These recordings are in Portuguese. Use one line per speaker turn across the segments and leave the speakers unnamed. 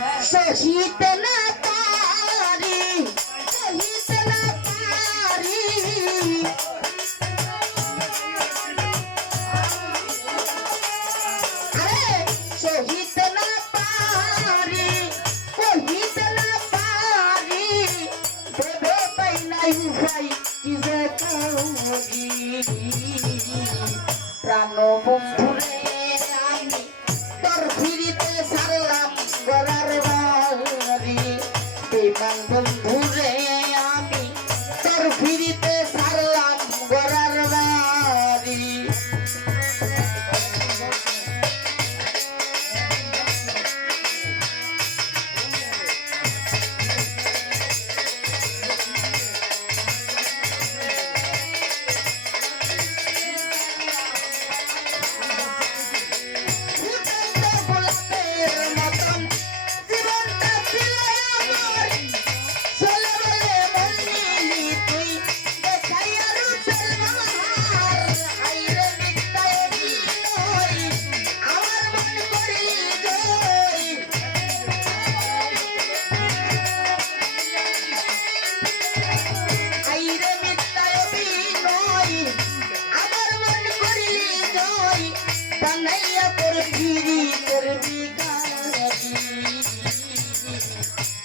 Sergipe na Cari Sergipe na Cari Sergipe na Cari Sergipe na Cari Bebê pai na Ivai vai que eu vou Pra novo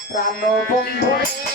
প্রাণ বন্ধু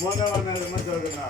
போன வரணும் சொல்லுங்க